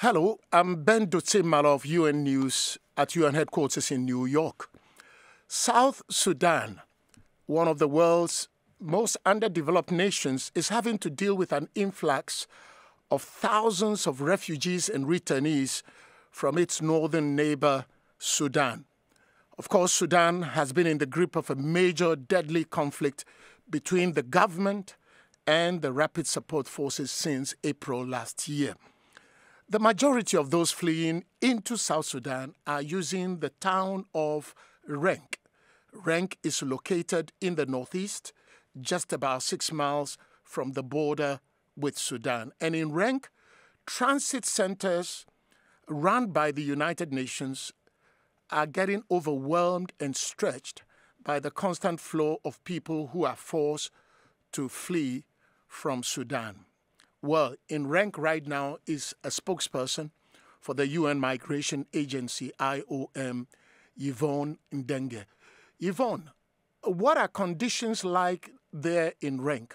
Hello, I'm Ben Dotsimala of UN News at UN headquarters in New York. South Sudan, one of the world's most underdeveloped nations, is having to deal with an influx of thousands of refugees and returnees from its northern neighbor, Sudan. Of course, Sudan has been in the grip of a major deadly conflict between the government and the Rapid Support Forces since April last year. The majority of those fleeing into South Sudan are using the town of Renk. Renk is located in the northeast, just about 6 miles from the border with Sudan. And in Renk, transit centers run by the United Nations are getting overwhelmed and stretched by the constant flow of people who are forced to flee from Sudan. Well, in Renk right now is a spokesperson for the UN Migration Agency, IOM, Yvonne Ndege. Yvonne, what are conditions like there in Renk?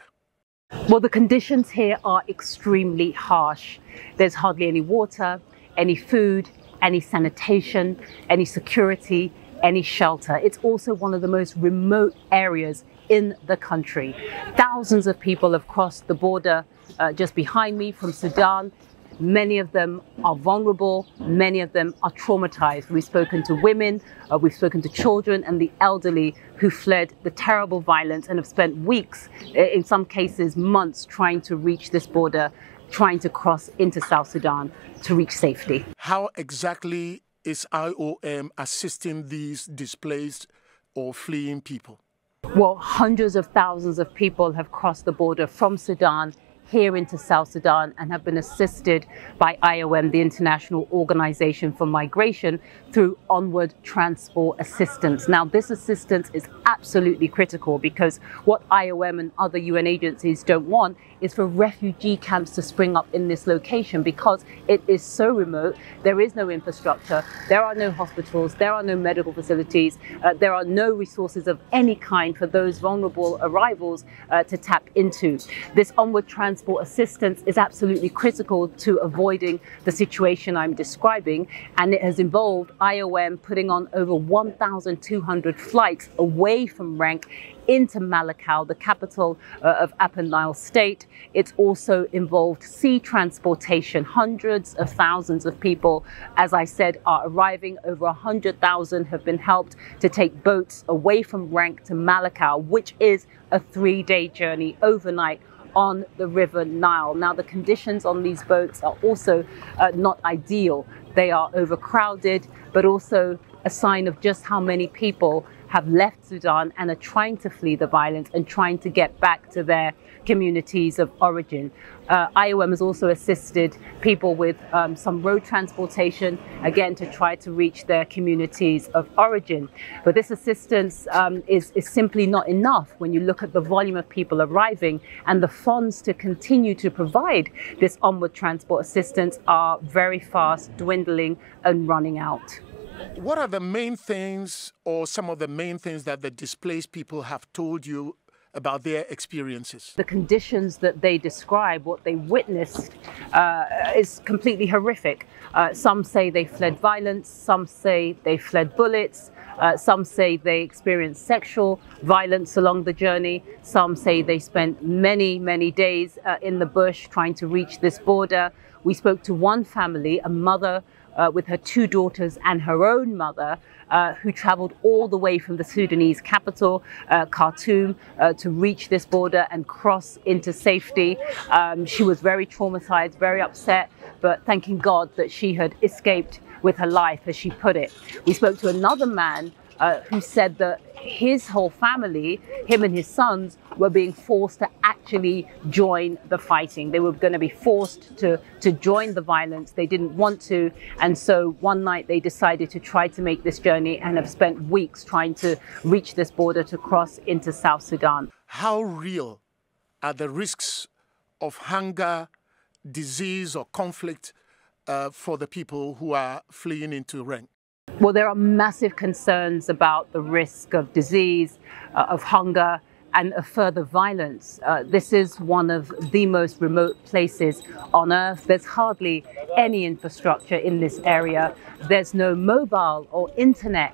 Well, the conditions here are extremely harsh. There's hardly any water, any food, any sanitation, any security, any shelter. It's also one of the most remote areas in the country. Thousands of people have crossed the border just behind me from Sudan. Many of them are vulnerable. Many of them are traumatized. We've spoken to women, we've spoken to children and the elderly who fled the terrible violence and have spent weeks, in some cases months, trying to reach this border, trying to cross into South Sudan to reach safety. How exactly is IOM assisting these displaced or fleeing people? Well, hundreds of thousands of people have crossed the border from Sudan here into South Sudan and have been assisted by IOM, the International Organization for Migration, through Onward Transport Assistance. Now, this assistance is absolutely critical because what IOM and other UN agencies don't want is for refugee camps to spring up in this location because it is so remote. There is no infrastructure, there are no hospitals, there are no medical facilities, there are no resources of any kind for those vulnerable arrivals to tap into. This Onward Transport Assistance is absolutely critical to avoiding the situation I'm describing, and it has involved IOM putting on over 1,200 flights away from Renk into Malakal, the capital of Upper Nile State. It's also involved sea transportation. Hundreds of thousands of people, as I said, are arriving. Over 100,000 have been helped to take boats away from Renk to Malakal, which is a 3-day journey overnight on the River Nile. Now, the conditions on these boats are also not ideal. They are overcrowded, but also a sign of just how many people have left Sudan and are trying to flee the violence and trying to get back to their communities of origin. IOM has also assisted people with some road transportation, again, to try to reach their communities of origin. But this assistance is simply not enough when you look at the volume of people arriving, and the funds to continue to provide this onward transport assistance are very fast dwindling and running out. What are the main things or some of the main things that the displaced people have told you about their experiences? The conditions that they describe, what they witnessed, is completely horrific. Some say they fled violence, some say they fled bullets, some say they experienced sexual violence along the journey, some say they spent many, many days in the bush trying to reach this border. We spoke to one family, a mother with her 2 daughters and her own mother, who traveled all the way from the Sudanese capital, Khartoum, to reach this border and cross into safety. She was very traumatized, very upset, but thanking God that she had escaped with her life, as she put it. We spoke to another man who said that his whole family, him and his sons, were being forced to actually join the fighting. They were going to be forced to join the violence. They didn't want to. And so one night they decided to try to make this journey and have spent weeks trying to reach this border to cross into South Sudan. How real are the risks of hunger, disease, or conflict for the people who are fleeing into Renk? Well, there are massive concerns about the risk of disease, of hunger, and of further violence. This is one of the most remote places on earth. There's hardly any infrastructure in this area. There's no mobile or internet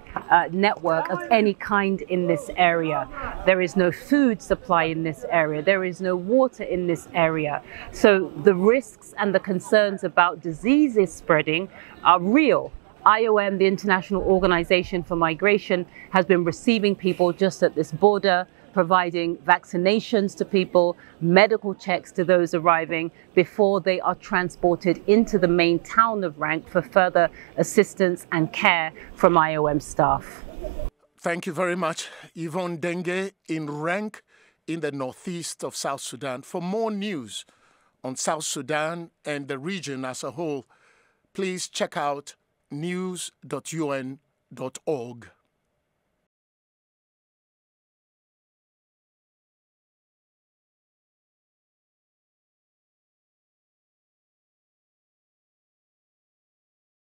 network of any kind in this area. There is no food supply in this area. There is no water in this area. So the risks and the concerns about diseases spreading are real. IOM, the International Organization for Migration, has been receiving people just at this border, providing vaccinations to people, medical checks to those arriving before they are transported into the main town of Renk for further assistance and care from IOM staff. Thank you very much, Yvonne Ndege in Renk in the northeast of South Sudan. For more news on South Sudan and the region as a whole, please check out news.un.org.